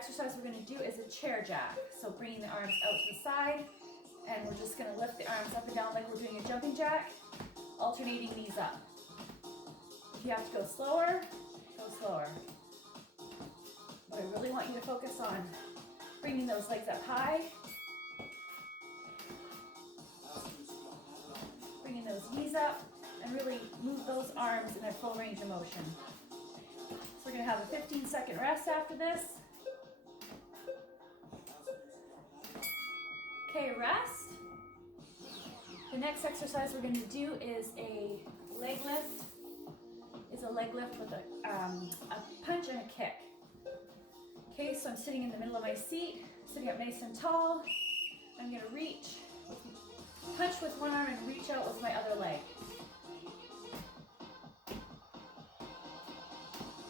exercise we're going to do is a chair jack. So bringing the arms out to the side, and we're just going to lift the arms up and down like we're doing a jumping jack, alternating knees up. If you have to go slower, go slower. But I really want you to focus on bringing those legs up high, bringing those knees up, and really move those arms in a full range of motion. So we're going to have a 15-second rest after this. Okay, rest. The next exercise we're going to do is a leg lift. It's a leg lift with a punch and a kick. Okay, so I'm sitting in the middle of my seat, sitting up nice and tall. I'm going to reach, punch with one arm and reach out with my other leg.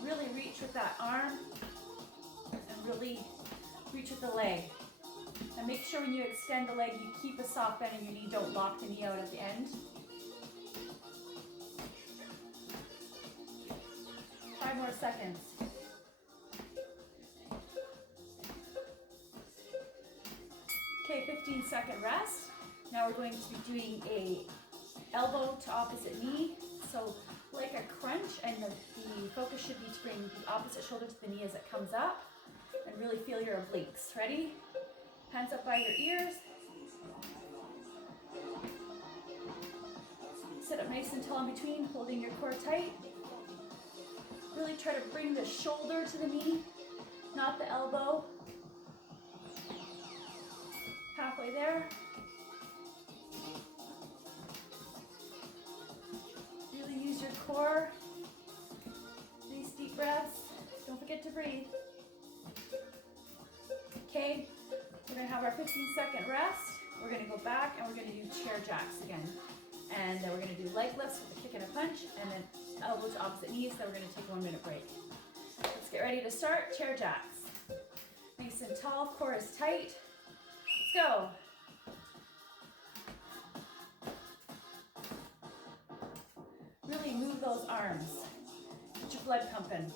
Really reach with that arm and really reach with the leg. And make sure when you extend the leg, you keep a soft bend in your knee. Don't lock the knee out at the end. 5 more seconds. Okay, 15-second rest. Now we're going to be doing a elbow to opposite knee. So like a crunch, and the focus should be to bring the opposite shoulder to the knee as it comes up, and really feel your obliques. Ready? Hands up by your ears. Sit up nice and tall in between, holding your core tight. Really try to bring the shoulder to the knee, not the elbow. Halfway there. Really use your core. Nice deep breaths. Don't forget to breathe. Okay, we're going to have our 15-second rest. We're going to go back and we're going to do chair jacks again. And then we're going to do leg lifts with a kick and a punch, and then elbows to opposite knees. Then we're going to take a 1-minute break. Let's get ready to start chair jacks. Nice and tall, core is tight. Let's go. Really move those arms. Get your blood pumping.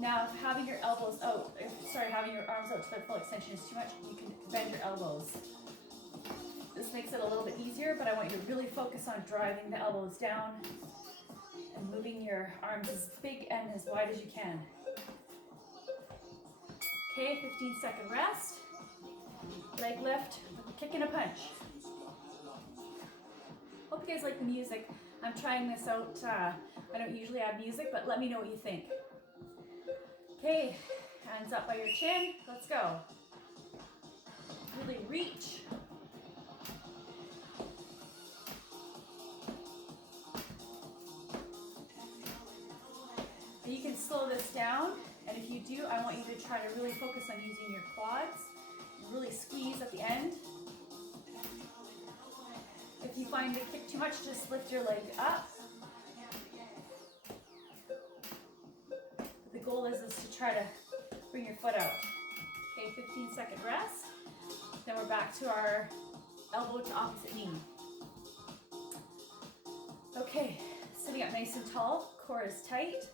Now, if having your elbows out, having your arms out to their full extension is too much, you can bend your elbows. This makes it a little bit easier, but I want you to really focus on driving the elbows down and moving your arms as big and as wide as you can. Okay, 15-second rest. Leg lift with a kick and a punch. Hope you guys like the music. I'm trying this out. I don't usually add music, but let me know what you think. Okay, hands up by your chin. Let's go. Really reach. You can slow this down, and if you do, I want you to try to really focus on using your quads. Really squeeze at the end. If you find the kick too much, just lift your leg up. The goal is to try to bring your foot out. Okay, 15-second rest. Then we're back to our elbow to opposite knee. Okay, sitting up nice and tall, core is tight.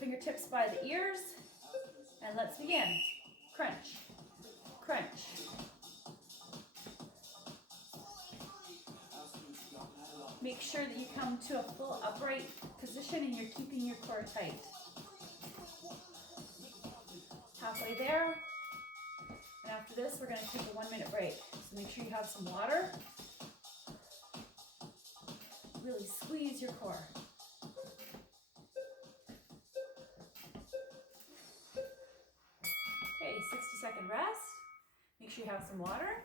Fingertips by the ears, and let's begin. Crunch, crunch. Make sure that you come to a full upright position and you're keeping your core tight. Halfway there. And after this, we're going to take a 1-minute break. So make sure you have some water. Really squeeze your core. Okay, 60-second rest. Make sure you have some water.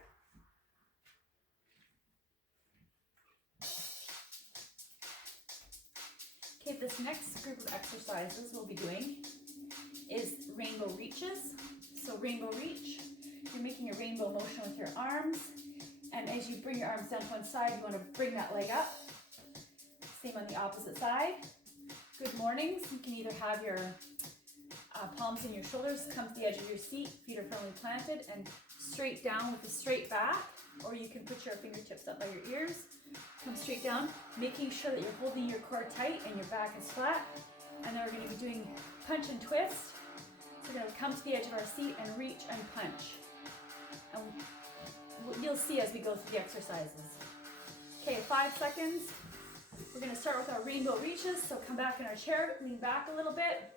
Okay, this next group of exercises we'll be doing is rainbow reaches. So rainbow reach, you're making a rainbow motion with your arms, and as you bring your arms down to one side, you want to bring that leg up. Same on the opposite side. Good mornings. You can either have your palms in your shoulders, come to the edge of your seat, feet are firmly planted, and straight down with a straight back, or you can put your fingertips up by your ears, come straight down, making sure that you're holding your core tight and your back is flat, And then we're going to be doing punch and twist. So we're going to come to the edge of our seat and reach and punch. And you'll see as we go through the exercises. Okay, 5 seconds. We're going to start with our rainbow reaches. So come back in our chair, lean back a little bit.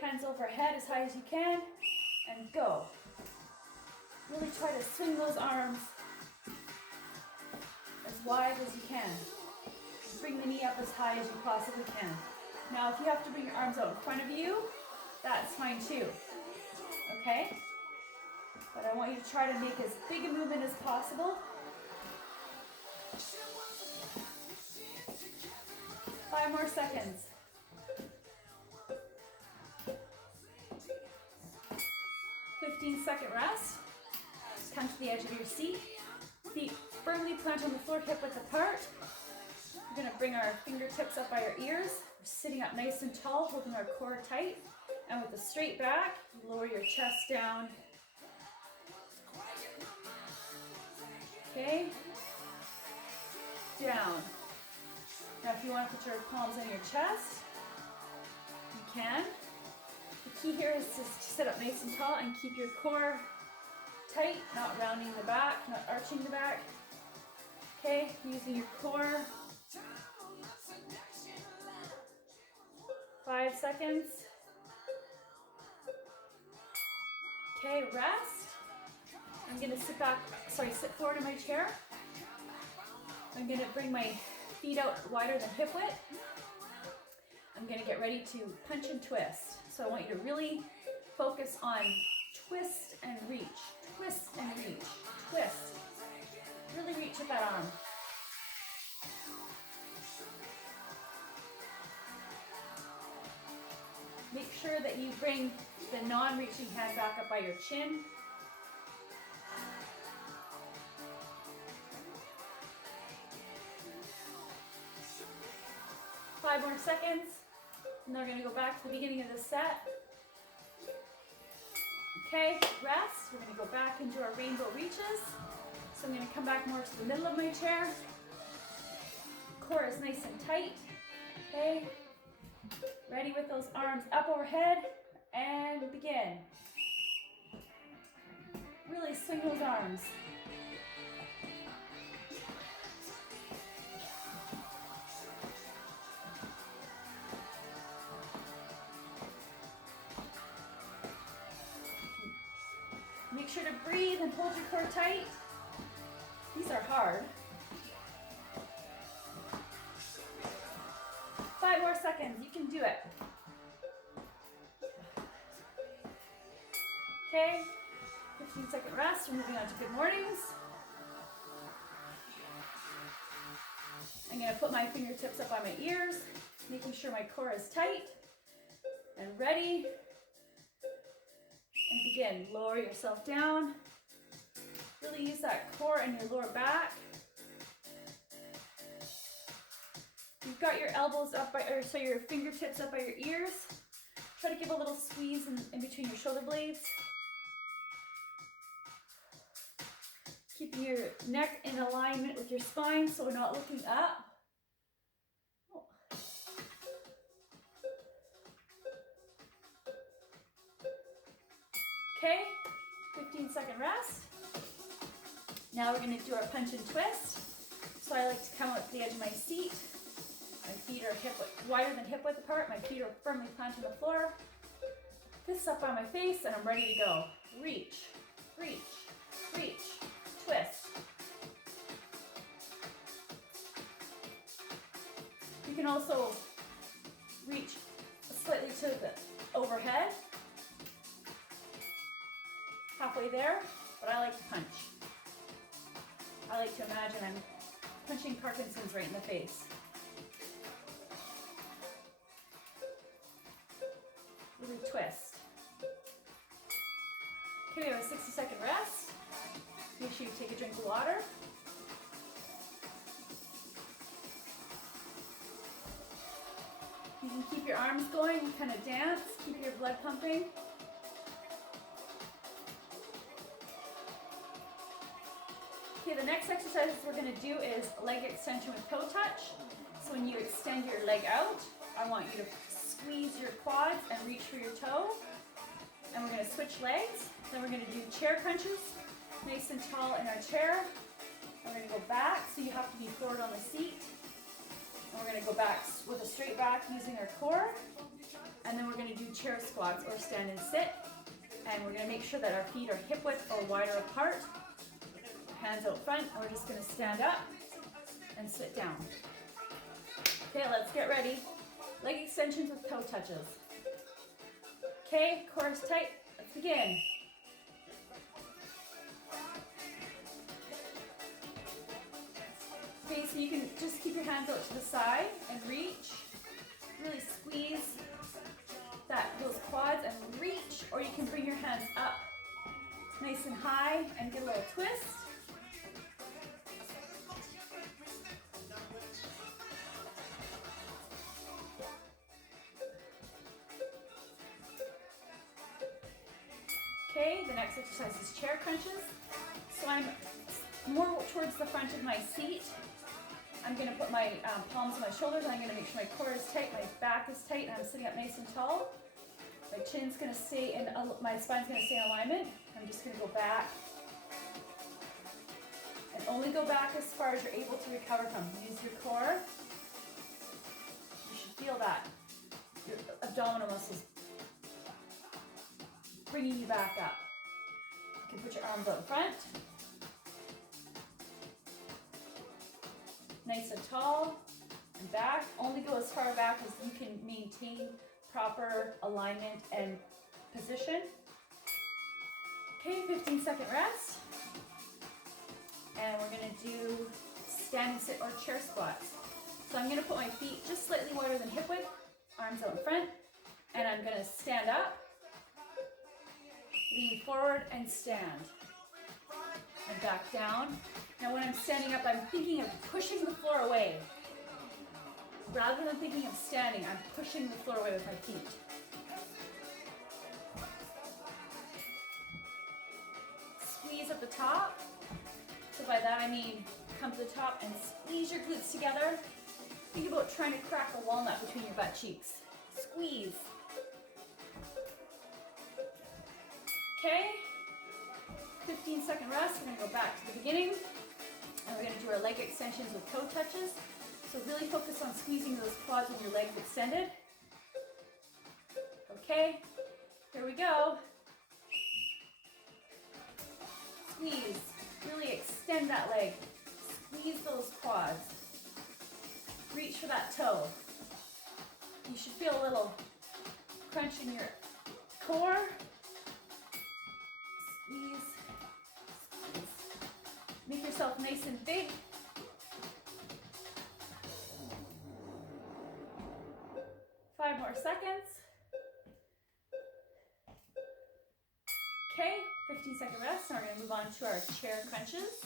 Hands overhead as high as you can. And go. Really try to swing those arms as wide as you can. Bring the knee up as high as you possibly can. Now, if you have to bring your arms out in front of you, that's fine too. Okay? But I want you to try to make as big a movement as possible. 5 more seconds. 15-second rest. Come to the edge of your seat. Feet firmly plant on the floor, hip width apart. We're going to bring our fingertips up by our ears. We're sitting up nice and tall, holding our core tight. And with a straight back, lower your chest down. Okay. Down. Now if you want to put your palms on your chest, you can. The key here is to sit up nice and tall and keep your core tight, not rounding the back, not arching the back. Okay, using your core. 5 seconds. Okay, rest. I'm going to sit forward in my chair. I'm going to bring my feet out wider than hip width. I'm going to get ready to punch and twist. So I want you to really focus on twist and reach, twist and reach, twist. Really reach with that arm. Make sure that you bring the non-reaching hand back up by your chin. Five more seconds. And then we're going to go back to the beginning of the set. Okay, rest. We're going to go back into our rainbow reaches. So I'm going to come back more to the middle of my chair. Core is nice and tight. Okay. Ready with those arms up overhead. And begin. Really swing those arms. Make sure to breathe and hold your core tight. These are hard. 5 more seconds. You can do it. Okay. 15-second rest. We're moving on to good mornings. I'm going to put my fingertips up by my ears, making sure my core is tight and ready. And begin. Lower yourself down. Really use that core and your lower back. You've got your elbows up by, or so your fingertips up by your ears. Try to give a little squeeze in between your shoulder blades. Keeping your neck in alignment with your spine so we're not looking up. Okay, 15-second rest. Now we're going to do our punch and twist. So I like to come up to the edge of my seat. My feet are wider than hip width apart. My feet are firmly planted on the floor. Fists up by my face and I'm ready to go. Reach, reach, reach, twist. You can also reach slightly to the overhead. Halfway there, but I like to punch. I like to imagine I'm punching Parkinson's right in the face. Really twist. Okay, we have a 60-second rest. Make sure you take a drink of water. You can keep your arms going, kind of dance, keep your blood pumping. Okay, the next exercise we're going to do is leg extension with toe touch. So when you extend your leg out, I want you to squeeze your quads and reach for your toe. And we're going to switch legs. Then we're going to do chair crunches, nice and tall in our chair. We're going to go back, so you have to be forward on the seat. And we're going to go back with a straight back using our core. And then we're going to do chair squats or stand and sit. And we're going to make sure that our feet are hip width or wider apart. Hands out front, and we're just going to stand up and sit down. Okay, let's get ready. Leg extensions with toe touches. Okay, core is tight. Let's begin. Okay, so you can just keep your hands out to the side and reach. Really squeeze those quads and reach, or you can bring your hands up nice and high and get a little twist. Okay, the next exercise is chair crunches. So I'm more towards the front of my seat. I'm going to put my palms on my shoulders. I'm going to make sure my core is tight, my back is tight, and I'm sitting up nice and tall. My chin's going to stay in, my spine's going to stay in alignment. I'm just going to go back. And only go back as far as you're able to recover from. Use your core. You should feel that. Your abdominal muscles bringing you back up. You can put your arms out front. Nice and tall and back. Only go as far back as you can maintain proper alignment and position. Okay, 15-second rest. And we're going to do stand and sit or chair squats. So I'm going to put my feet just slightly wider than hip width, arms out in front, and I'm going to stand up, lean forward and stand. And back down. Now when I'm standing up, I'm thinking of pushing the floor away. Rather than thinking of standing, I'm pushing the floor away with my feet. Squeeze at the top. So by that I mean come to the top and squeeze your glutes together. Think about trying to crack a walnut between your butt cheeks. Squeeze. Okay. 15-second rest. We're going to go back to the beginning. And we're going to do our leg extensions with toe touches. So really focus on squeezing those quads with your legs extended. Okay, here we go. Squeeze, really extend that leg. Squeeze those quads. Reach for that toe. You should feel a little crunch in your core. Squeeze, squeeze. Make yourself nice and big. Five more seconds. Okay, 15-second rest. Now we're going to move on to our chair crunches.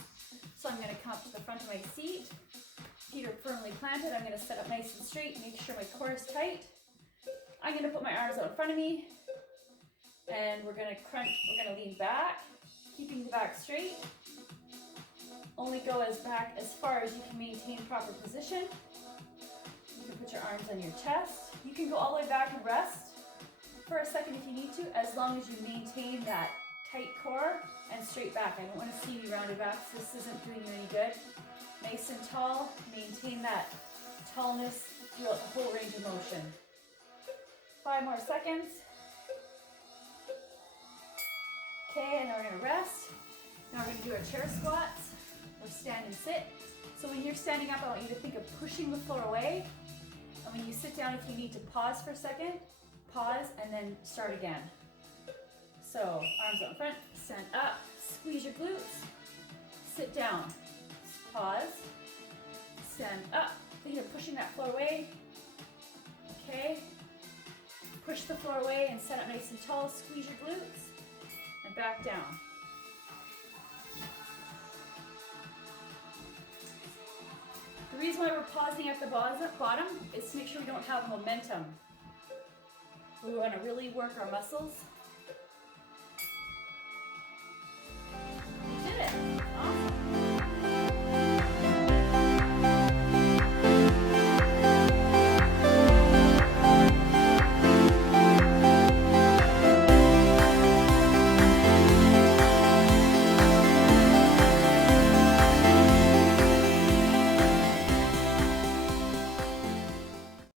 So I'm going to come up to the front of my seat. Feet are firmly planted. I'm going to sit up nice and straight. Make sure my core is tight. I'm going to put my arms out in front of me. And we're going to crunch. We're going to lean back, keeping the back straight. Only go back as far as you can maintain proper position. You can put your arms on your chest. You can go all the way back and rest for a second if you need to, as long as you maintain that tight core and straight back. I don't want to see any rounded backs. This isn't doing you any good. Nice and tall. Maintain that tallness throughout the whole range of motion. 5 more seconds. Okay, and now we're going to rest. Now we're going to do our chair squats or stand and sit. So when you're standing up, I want you to think of pushing the floor away. And when you sit down, if you need to pause for a second, pause and then start again. So arms out in front, stand up, squeeze your glutes, sit down, pause, stand up. Think of pushing that floor away. Okay. Push the floor away and set up nice and tall, squeeze your glutes, and back down. The reason why we're pausing at the bottom is to make sure we don't have momentum. We want to really work our muscles. You did it.